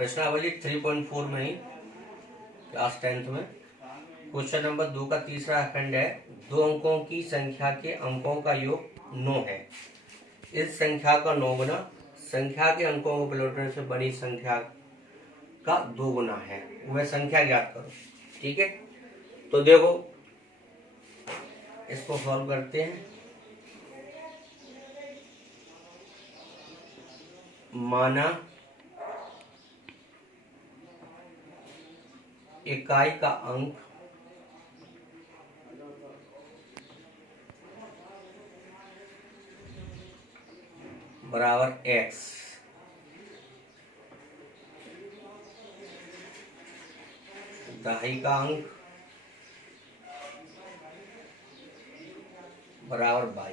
प्रश्नावली 3.4 में ही class 10th में क्वेश्चन नंबर 2 का तीसरा खंड है। दो अंकों की संख्या के अंकों का योग 9 है। इस संख्या का 9 गुना संख्या के अंकों को पलटने से बनी संख्या का 2 गुना है। वह संख्या ज्ञात करो। ठीक है, तो देखो इसको सॉल्व करते हैं। माना इकाई का अंक बराबर x, दहाई का अंक बराबर y।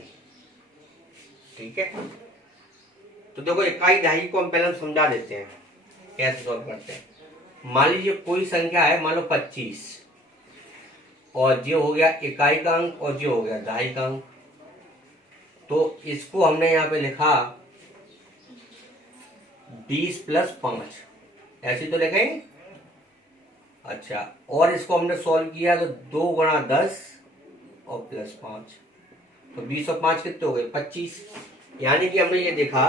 ठीक है, तो देखो इकाई दहाई को हम पहले समझा देते हैं कैसे सॉल्व करते हैं। मान लीजिए कोई संख्या है, मान लो 25, और ये हो गया इकाई का अंक और ये हो गया दहाई का अंक। तो इसको हमने यहाँ पे लिखा 20 + 5, ऐसे तो लिखेंगे। अच्छा, और इसको हमने सॉल्व किया तो 2 × 10 और +5, तो 20 और 5 कितने हो गए 25। यानी कि हमने ये देखा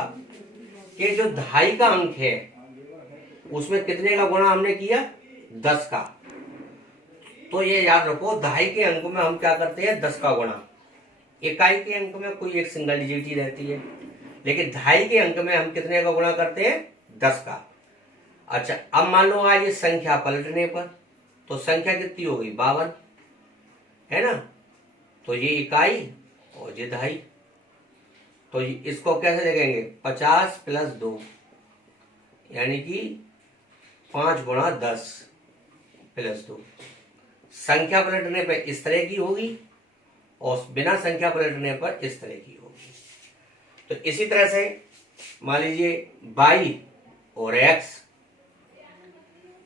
कि जो दहाई का अंक है उसमें कितने का गुणा हमने किया 10 का। तो ये याद रखो, दहाई के अंक में हम क्या करते हैं 10 का गुणा। इकाई के अंक में कोई एक सिंगल डिजिट ही रहती है, लेकिन दहाई के अंक में हम कितने का गुणा करते हैं 10 का। अच्छा, अब मान लो आज ये संख्या पलटने पर तो संख्या कितनी हो गई 52, है ना। तो ये इकाई और ये दहाई, तो इसको कैसे लिखेंगे 50 + 2, यानी कि 5 × 10 + 2। संख्या पलटने पर इस तरह की होगी और बिना संख्या पलटने पर इस तरह की होगी। तो इसी तरह से मान लीजिए y और x,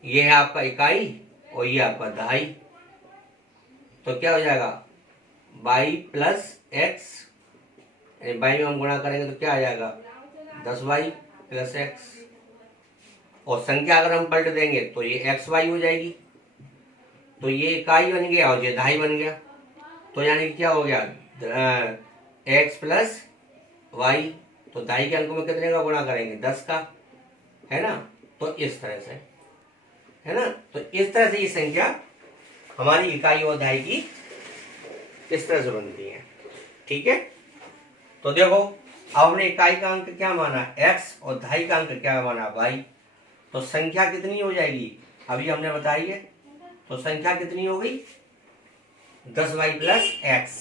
ये है आपका इकाई और ये आपका दहाई। तो क्या हो जाएगा y + x, y में हम गुणा करेंगे तो क्या आ जाएगा 10y + x, और संख्या अगर हम पलट देंगे तो ये xy हो जाएगी। तो ये इकाई बन गया और ये दहाई बन गया। तो यानी कि क्या हो गया x + y। तो दहाई के अंकों में कितने का गुणा करेंगे 10 का, है ना। तो इस तरह से, है ना। तो इस तरह से ये संख्या हमारी इकाई और दहाई की इस तरह से बनती है। ठीक है, तो देखो अब हमने इकाई का अंक क्या माना x और दहाई का अंक क्या माना y। तो संख्या कितनी हो जाएगी अभी हमने बताई है। तो संख्या कितनी हो गई 10y + x।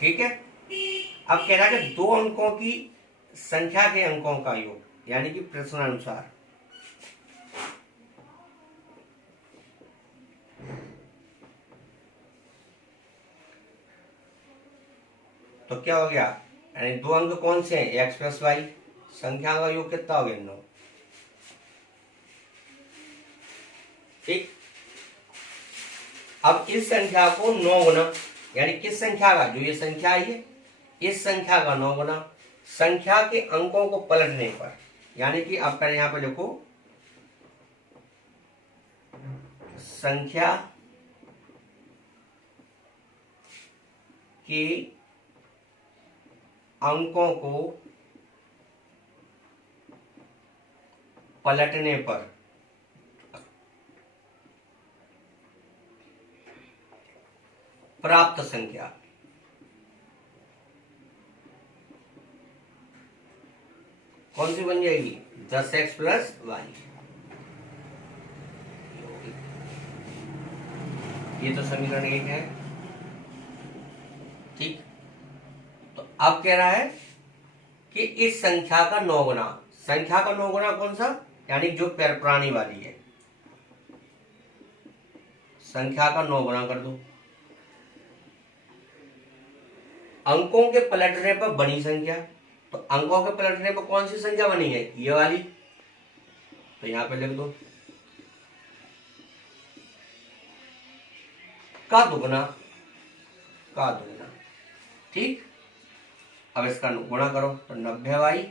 ठीक है, अब कह रहा है कि दो अंकों की संख्या के अंकों का योग, यानी कि प्रश्नानुसार। तो क्या हो गया, यानी दो अंक कौन से हैं x + y, संख्या का योग कितना हो गया 9। ठीक, अब इस संख्या को 9 गुना, यानी किस संख्या का, जो ये संख्या है इस संख्या का 9 गुना संख्या के अंकों को पलटने पर, यानी कि आप यहां पर लिखो संख्या के अंकों को पलटने पर प्राप्त संख्या कौन सी बन जाएगी 10x + y। ये तो समीकरण 1 है। ठीक, तो अब कह रहा है कि इस संख्या का 9 गुना, संख्या का 9 गुना कौन सा, यानी जो पुरानी वाली है, संख्या का 9 गुना कर दो। अंकों के पलटने पर बनी संख्या, तो अंकों के पलटने पर कौन सी संख्या बनी है ये वाली, तो यहां पे लिख दो का दुगना, का दुगना। ठीक, अब इसका गुणा करो तो 90y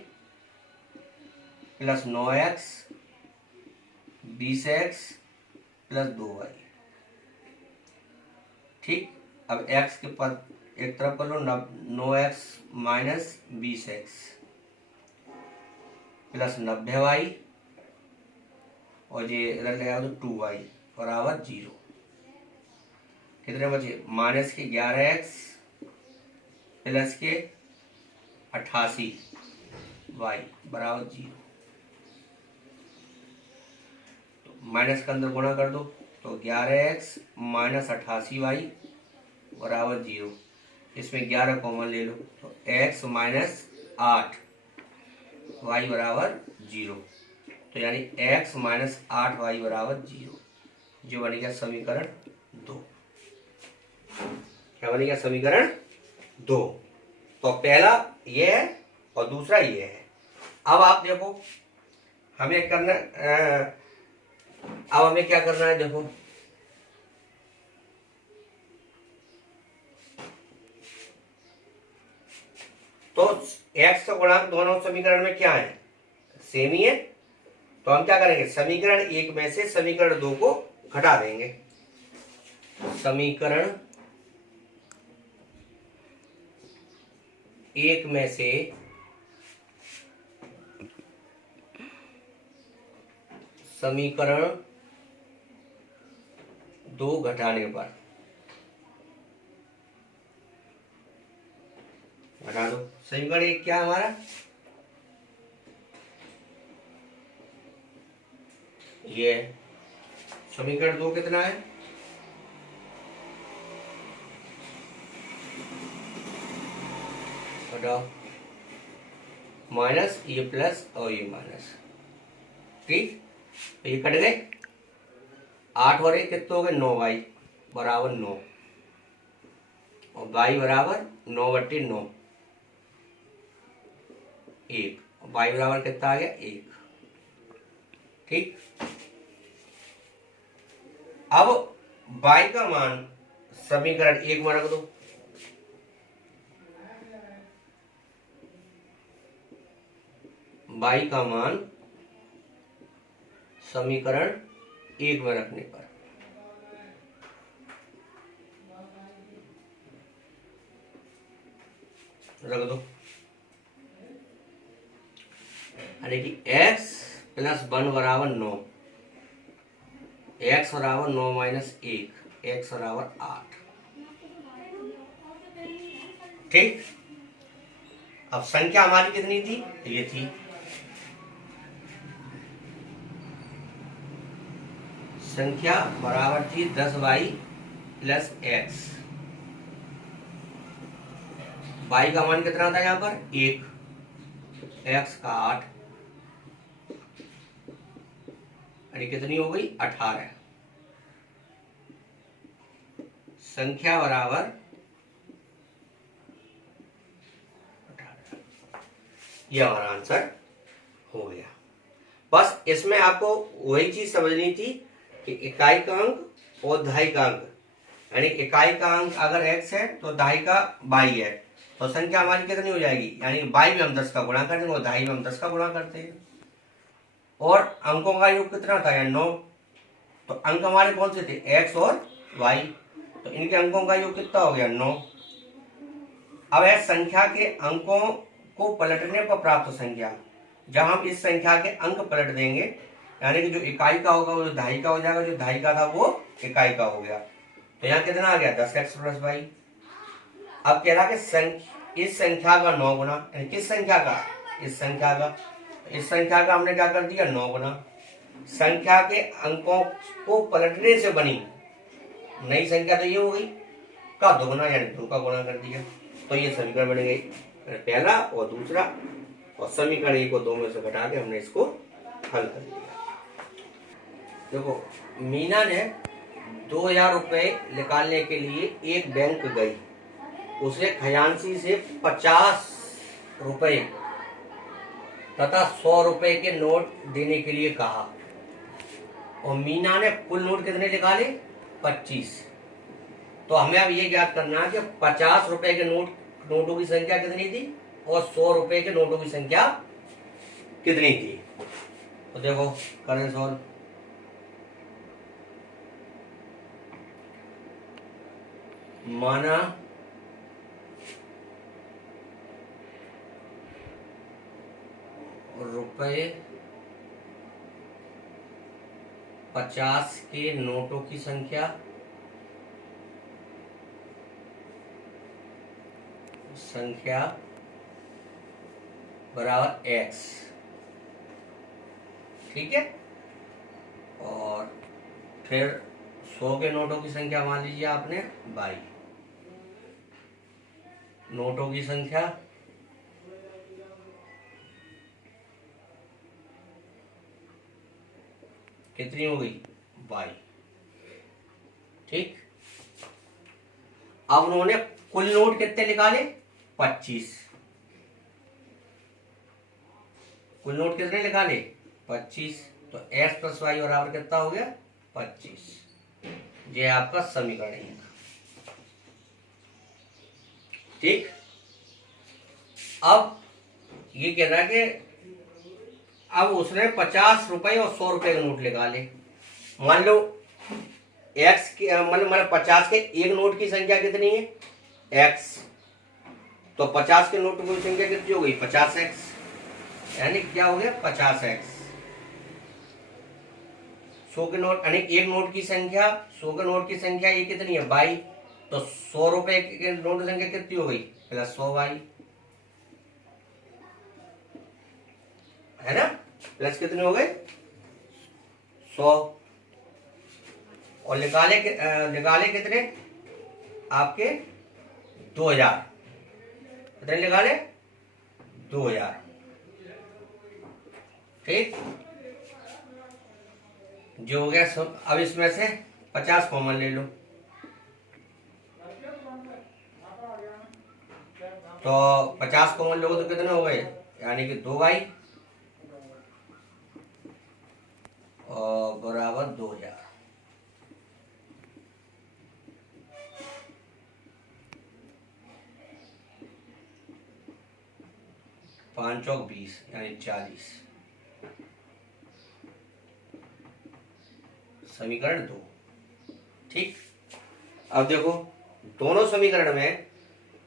plus 9x 20x plus 2y। ठीक, अब x के पद एक तरफ कर लो, 9x minus 20x plus 90y और ये इधर ले आओ तो 2y बराबर 0। कितने बचे? माइनस के 11x प्लस के 88y बराबर 0। तो माइनस के अंदर गुणा कर दो तो 11x माइनस 88y बराबर 0। इसमें 11 कॉमन ले लो तो x माइनस 8y बराबर 0। तो यानी x माइनस 8y बराबर 0, जो बन गया समीकरण 2। क्या बन गया? समीकरण 2। तो पहला ये है और दूसरा ये है। अब आप देखो हमें करना, अब हमें क्या करना है? देखो तो x का गुणांक दोनों समीकरण में क्या है? सेम ही है। तो हम क्या करेंगे? समीकरण 1 में से समीकरण 2 को घटा देंगे। समीकरण 1 में से समीकरण 2 घटाने पर, घटा दो। समीकरण 1 क्या है हमारा? ये समीकरण 2 कितना है? घटाओ, माइनस ये प्लस और ये माइनस। ठीक, तो ये कट गए। 8 और 1 कितने हो गए? 9y बराबर 9 और y बराबर 9/9 1 और y बराबर कितना आ गया? 1। ठीक, अब y का मान समीकरण 1 में रख दो। y का मान समीकरण 1 में रखने पर रख दो, यानी कि x प्लस 1 बराबर 9, x बराबर 9 माइनस 1, x बराबर 8। ठीक, अब संख्या हमारी कितनी थी? ये थी संख्या बराबर थी 10y प्लस x। y का मान कितना था यहाँ पर? 1, x का 8, यानी कितनी हो गई? 18। संख्या बराबर 18। यह हमारा आंसर हो गया। बस इसमें आपको वही चीज समझनी थी कि इकाई का अंक और दहाई का अंक, यानी इकाई का अंक अगर x है तो दहाई का y है, तो संख्या हमारी कितनी हो जाएगी? यानी y में हम 10 का गुणा करते हैं और दहाई में हम 10 का गुणा करते हैं। और अंकों का योग कितना था? 9। तो अंक हमारे कौन से थे? x और y। तो इनके अंकों का योग कितना हो गया? 9। अब है संख्या के अंकों को पलटने पर प्राप्त संख्या। जब हम इस संख्या के अंक पलट देंगे, यानी कि जो इकाई का होगा वो जो दहाई का हो जाएगा, जो दहाई का था वो इकाई का हो गया। तो यहाँ कितना आ गया? 10x plus y। अब कह रहा कि इस संख्या का 9 गुना, किस संख्या का? इस संख्या का। इस संख्या का हमने क्या कर दिया? 9 गुना। संख्या के अंकों को पलटने से बनी नई संख्या तो ये हो गई का 2 गुना, यानी 2 का गुणा कर दिया। तो ये समीकरण बन गई पहला और दूसरा, और समीकरण 1 को 2 में से घटा के हमने इसको हल कर दिया। देखो, मीना ने 2000 रुपए निकालने के लिए एक बैंक गई। उसे खजांची से 50 रुपए तथा 100 रुपए के नोट देने के लिए कहा, और मीना ने कुल नोट कितने निकाले? 25। तो हमें अब ये याद करना है कि 50 रुपए के नोटों की संख्या कितनी थी और 100 रुपए के नोटों की संख्या कितनी थी। तो देखो करें सॉल्व। माना रुपए 50 के नोटों की संख्या बराबर x, ठीक है। और फिर 100 के नोटों की संख्या मान लीजिए आपने y, नोटों की संख्या कितनी हो गई y, ठीक। अब उन्होंने कुल नोट कितने निकाले 25, कुल नोट कितने निकाले 25, तो x प्लस वाई बराबर कितना हो गया 25। ये आपका समीकरण है, ठीक। अब ये कह रहा है कि अब उसने 50 रुपए और 100 रुपए के नोट निकाले। मान लो एक्स की मतलब 50 के एक नोट की संख्या कितनी है एक्स, तो 50 के नोट की संख्या कितनी हो गई 50x, यानी क्या हो गया 50x। 100 के नोट यानी एक नोट की संख्या 100 के नोट की संख्या ये कितनी है बाई, तो 100 रुपए के नोट की संख्या कितनी हो गई प्लस 100y, है ना। प्लस कितने हो गए 100, और निकाले कितने आपके 2000, कितने निकाले 2000, ठीक। जो हो गया सब। अब इसमें से 50 कॉमन ले लो, तो 50 कॉमन लोगे तो कितने हो गए, यानी कि 2y और बराबर 2000। पांच चौक 20 यानी 40, समीकरण 2, ठीक। अब देखो दोनों समीकरण में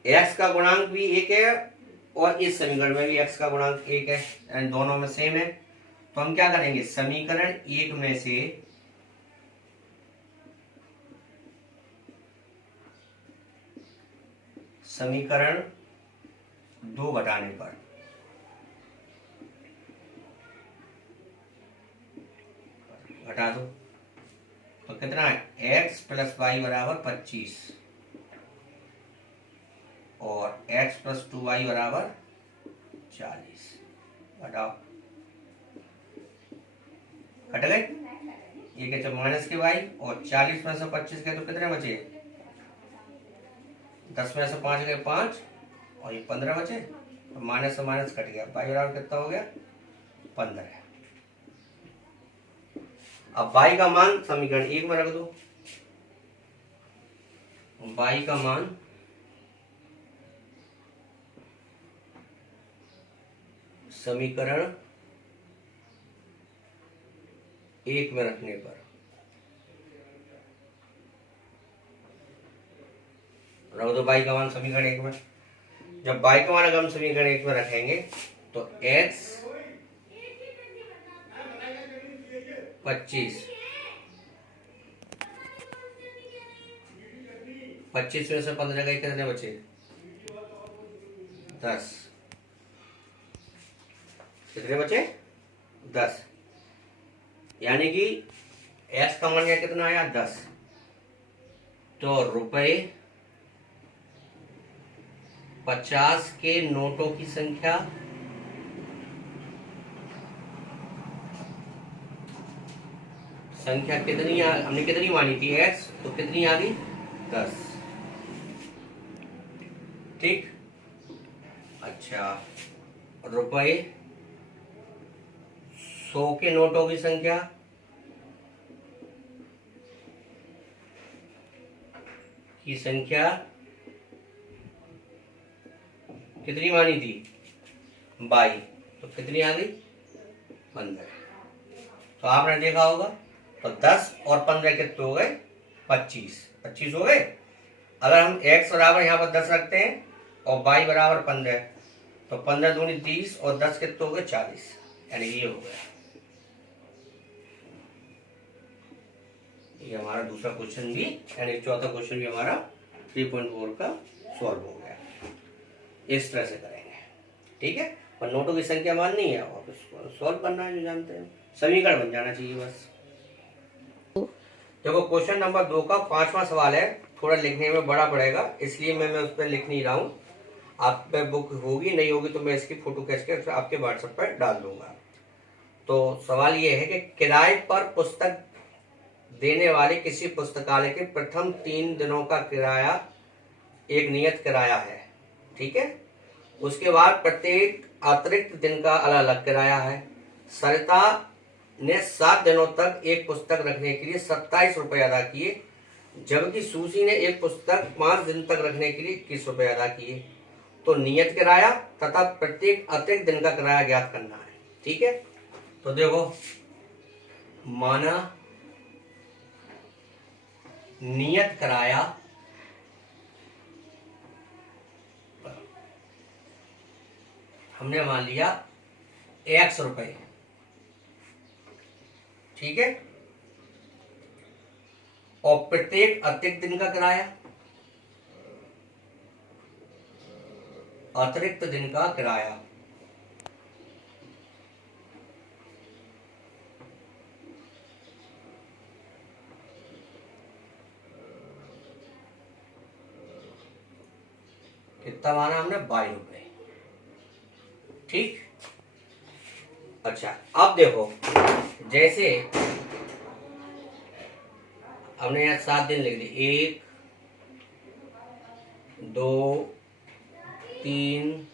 x का गुणांक भी 1 है और इस समीकरण में भी x का गुणांक 1 है, यानी दोनों में सेम है। तो हम क्या करेंगे समीकरण 1 में से समीकरण 2 घटाने पर घटा दो, तो कितना है x प्लस वाई बराबर 25 और x प्लस 2y बराबर 40, घटाओ, घट गए। ये क्या माइनस के y और 40 में से 25 के तो कितने बचे 10 में से 5 गए 5 और ये 15 बचे, तो माइनस से माइनस कट गया, y बराबर कितना हो गया 15। अब y का मान समीकरण 1 में रख दो, y का मान समीकरण 1 में रखने पर रख दो y का मान समीकरण 1 में। जब y का मान अगर हम समीकरण 1 में रखेंगे तो x 25 में से 15 गए कितने बचे 10, कितने बचे 10, यानी कि x का मान कितना आया 10। तो रुपए 50 के नोटों की संख्या कितनी हमने कितनी मानी थी x, तो कितनी आ गई 10, ठीक। अच्छा रुपए 100 के नोटों की संख्या कितनी मानी थी 22, तो कितनी आ गई 15। तो आपने देखा होगा, तो 10 और 15 कितने हो गए? 25। 25 हो गए। अगर हम x बराबर यहाँ पर 10 रखते हैं और y बराबर 15, तो 15 दूनी 30 और 10 कितने हो गए? 40। यानी ये हो गया। ये हमारा दूसरा क्वेश्चन भी, यानी चौथा क्वेश्चन भी हमारा 3.4 का सॉल्व हो गया। इस तरह से करेंगे, ठीक है। पर नोटों की संख्या माननी है और सॉल्व करना है, जो जानते हैं समीकरण बन जाना चाहिए बस। देखो क्वेश्चन नंबर 2 का 5वां सवाल है। थोड़ा लिखने में बड़ा पड़ेगा, इसलिए मैं उस पर लिख नहीं रहा हूँ। आप पे बुक होगी नहीं होगी तो मैं इसकी फोटो खींच के आपके व्हाट्सएप पर डाल दूंगा। तो सवाल ये है कि किराए पर पुस्तक देने वाले किसी पुस्तकालय के प्रथम 3 दिनों का किराया एक नियत किराया है, ठीक है। उसके बाद प्रत्येक अतिरिक्त दिन का अलग अलग किराया है। सरिता ने 7 दिनों तक एक पुस्तक रखने के लिए 27 रुपए अदा किए, जबकि सूसी ने एक पुस्तक 5 दिन तक रखने के लिए 21 रुपए अदा किए। तो नियत किराया तथा प्रत्येक अतिरिक्त दिन का किराया ज्ञात करना है, ठीक है। तो देखो, माना नियत किराया हमने मान लिया x रुपए, ठीक है। और प्रत्येक अतिरिक्त दिन का किराया, अतिरिक्त दिन का किराया कितना माना हमने? 22 रुपए, ठीक। अच्छा, अब देखो, जैसे हमने यहाँ 7 दिन लिख दिए, 1 2 3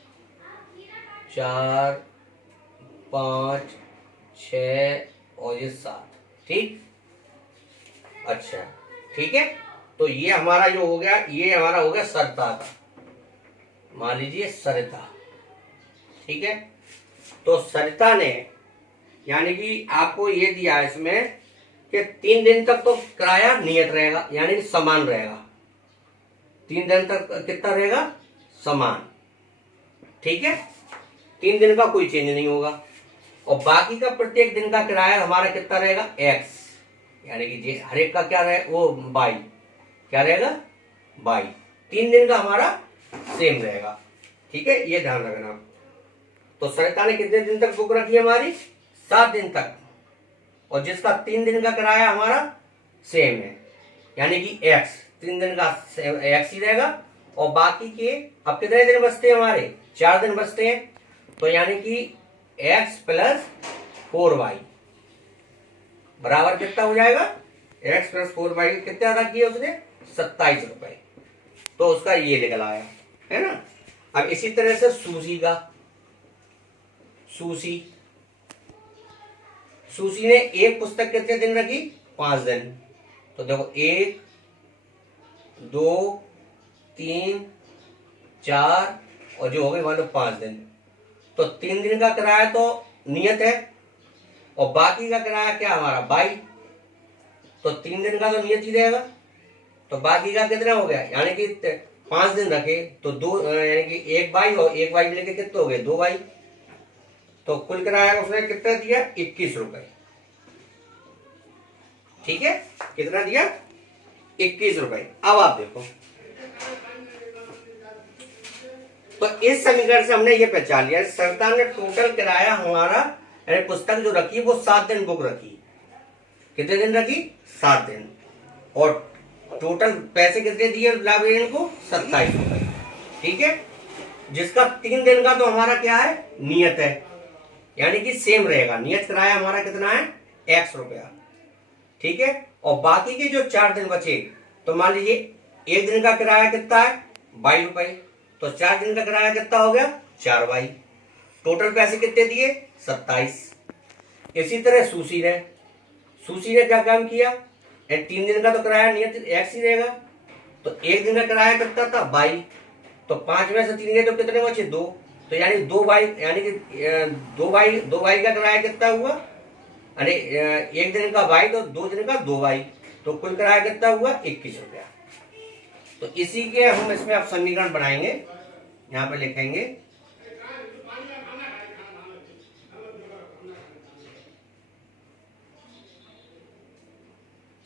4 5 6 और ये 7, ठीक। अच्छा, ठीक है। तो ये हमारा जो हो गया, ये हमारा हो गया सरिता का, मान लीजिए सरिता, ठीक है। तो सरिता ने, यानी कि आपको ये दिया इसमें कि 3 दिन तक तो किराया नियत रहेगा, यानी समान रहेगा। 3 दिन तक कितना रहेगा? समान, ठीक है। 3 दिन का कोई चेंज नहीं होगा। और बाकी का प्रत्येक दिन का किराया हमारा कितना रहेगा? x, यानी कि हर एक का क्या रहेगा? वो y, क्या रहेगा? y। 3 दिन का हमारा सेम रहेगा, ठीक है, ये ध्यान रखना। तो सरिता ने कितने दिन तक बुक रखी हमारी? 7 दिन तक, और जिसका 3 दिन का किराया हमारा सेम है, यानी कि x, 3 दिन का x ही रहेगा। और बाकी के अब कितने दिन बचते हैं हमारे? 4 दिन बचते हैं। तो यानी कि x प्लस 4y बराबर कितना हो जाएगा? x प्लस 4y कितने अदा किए उसने? 27 रुपए। तो उसका ये निकल आया, है ना। अब इसी तरह से सूसी का, सूसी ने एक पुस्तक कितने दिन रखी? 5 दिन। तो देखो 1 2 3 4 और जो हो गए मान लो 5 दिन। तो 3 दिन का किराया तो नियत है, और बाकी का किराया क्या हमारा? 22। तो 3 दिन का तो नियत ही रहेगा, तो बाकी का कितना हो गया? यानी कि 5 दिन रखे तो 2, यानी कि 1 बाई और 1 बाई लेके कितने हो गए? 2 बाई। तो कुल किराया उसने कितना दिया? 21 रुपए, ठीक है। कितना दिया? 21 रुपए। अब आप देखो, तो इस समीकरण से हमने ये पहचान लिया, सरिता ने टोटल किराया हमारा, यानी पुस्तक जो रखी वो 7 दिन बुक रखी। कितने दिन रखी? 7 दिन। और टोटल पैसे कितने दिए लाइब्रेरियन को? 27 रुपए, ठीक है। जिसका 3 दिन का तो हमारा क्या है? नियत है, यानी कि सेम रहेगा। नियत किराया हमारा कितना है? x रुपया, ठीक है। और बाकी के जो 4 दिन बचे, तो मान लीजिए 1 दिन का किराया कितना है? 22 रुपए। तो 4 दिन का किराया कितना हो गया? 4y। टोटल पैसे कितने दिए? 27। इसी तरह सूसी ने क्या काम किया? 3 दिन का तो किराया नियत x ही रहेगा, तो 1 दिन का किराया कितना था? 22। तो 5 में से 3 गए तो कितने बचे? 2। तो यानी 2 बाई, यानी कि 2 बाई का किराया कितना हुआ, यानी 1 दिन का बाई तो 2 दिन का 2 बाई, तो कुल किराया कितना हुआ 21 रुपया। तो इसी के हम इसमें अब समीकरण बनाएंगे, यहाँ पे लिखेंगे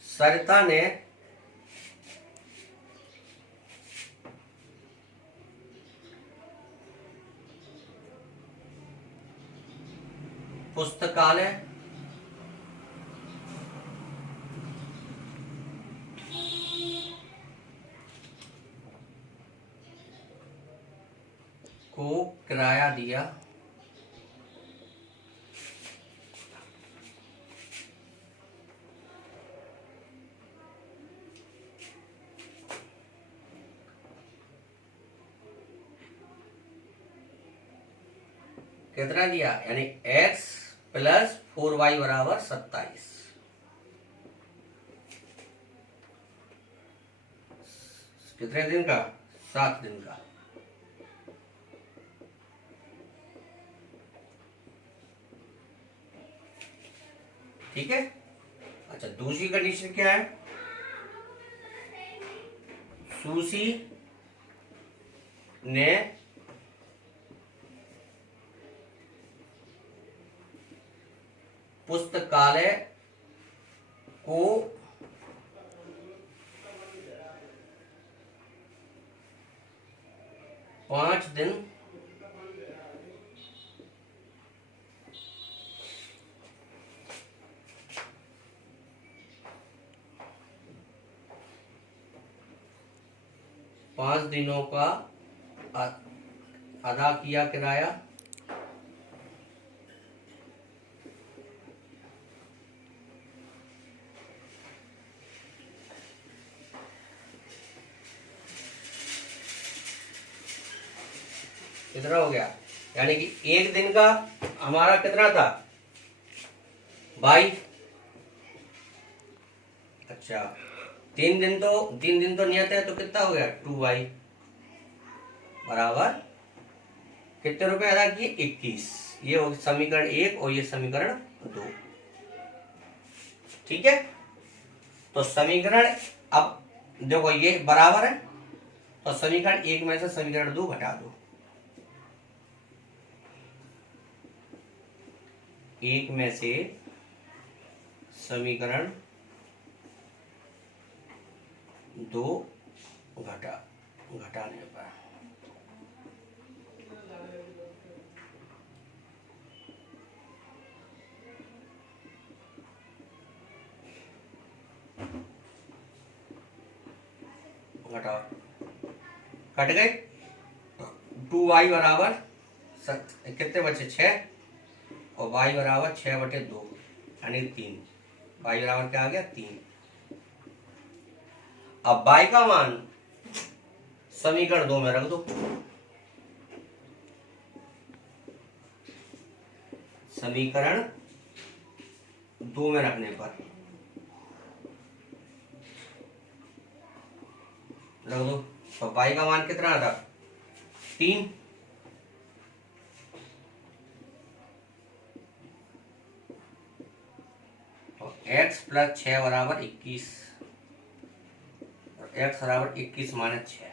सरिता ने पुस्तकालय को किराया दिया, कितना दिया, यानी x प्लस 4y बराबर 27। कितने दिन का, 7 दिन का। ठीक है। अच्छा, दूसरी कंडीशन क्या है, सुशी ने पुस्तकालय को 5 दिन पांच दिनों का अदा किया किराया, कितना हो गया, यानी कि 1 दिन का हमारा कितना था 22। अच्छा, 3 दिन तो नियत है, तो कितना हो गया 2y बराबर कितने रुपए अदा किए 21। ये हो समीकरण 1 और ये समीकरण 2। ठीक है। तो समीकरण, अब देखो ये बराबर है, तो समीकरण 1 में से समीकरण 2 घटा दो। 1 में से समीकरण 2 घटाने पर घटाओ, कट गए। 2y बराबर कितने बचे 6, और y बराबर 6/2 यानी 3। y बराबर क्या आ गया 3। अब y का मान समीकरण 2 में रख दो। समीकरण 2 में रखने पर रख दो, तो y का मान कितना था 3, और x प्लस 6 बराबर 21, और x बराबर 21 माइनस 6,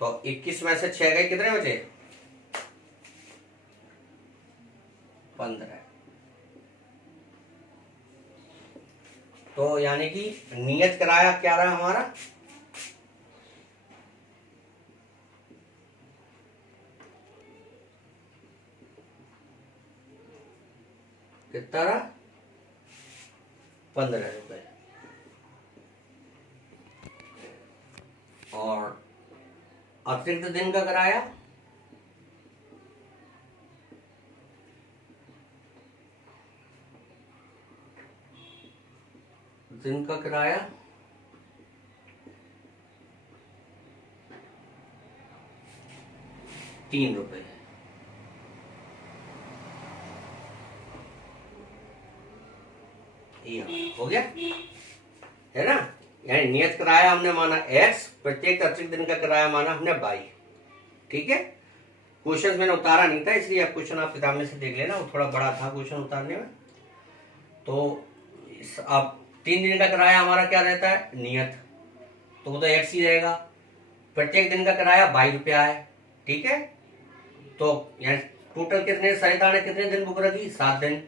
तो 21 में से 6 गए, कितने बचे 15। तो यानी कि नियत किराया क्या रहा हमारा, कितना रहा 15 रुपए, और अतिरिक्त दिन का किराया दिन का किराया 3 रुपए है। ये हो गया है ना, यानी नियत किराया हमने माना x, प्रत्येक अतिरिक्त दिन का किराया माना हमने 22। ठीक है। क्वेश्चन मैंने उतारा नहीं था, इसलिए आप क्वेश्चन आप किताब में से देख लेना, वो थोड़ा बड़ा था क्वेश्चन उतारने में। तो अब 3 दिन का किराया हमारा क्या रहता है, नियत, तो वो तो एक्स ही रहेगा। प्रत्येक दिन का किराया 22 रुपया है, ठीक है। तो यानी टोटल कितने, सरिता ने कितने दिन बुक रखी, 7 दिन।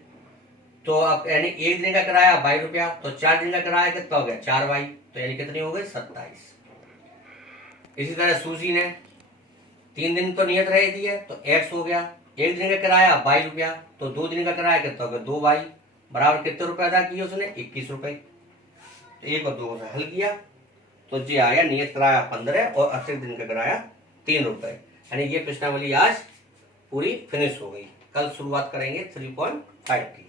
तो अब यानी एक दिन का किराया 22 रुपया, तो 4 दिन का किराया कितना हो गया, 4 बाई, तो यानी कितनी हो गई, 27। इसी तरह सूजी ने 3 दिन तो नियत रही थी है, तो एक्स हो गया। एक दिन का किराया 22 रुपया, तो 2 दिन का किराया कितना हो गया, 2 बाई, बराबर कितने रुपए अदा किए उसने, 21 रुपए। तो 1 और 2 से हल किया, तो जी आया नियत किराया 15 और अतिरिक्त दिन का किराया 3 रुपए। यानी ये प्रश्नावली आज पूरी फिनिश हो गई। कल शुरुआत करेंगे 3.5 की।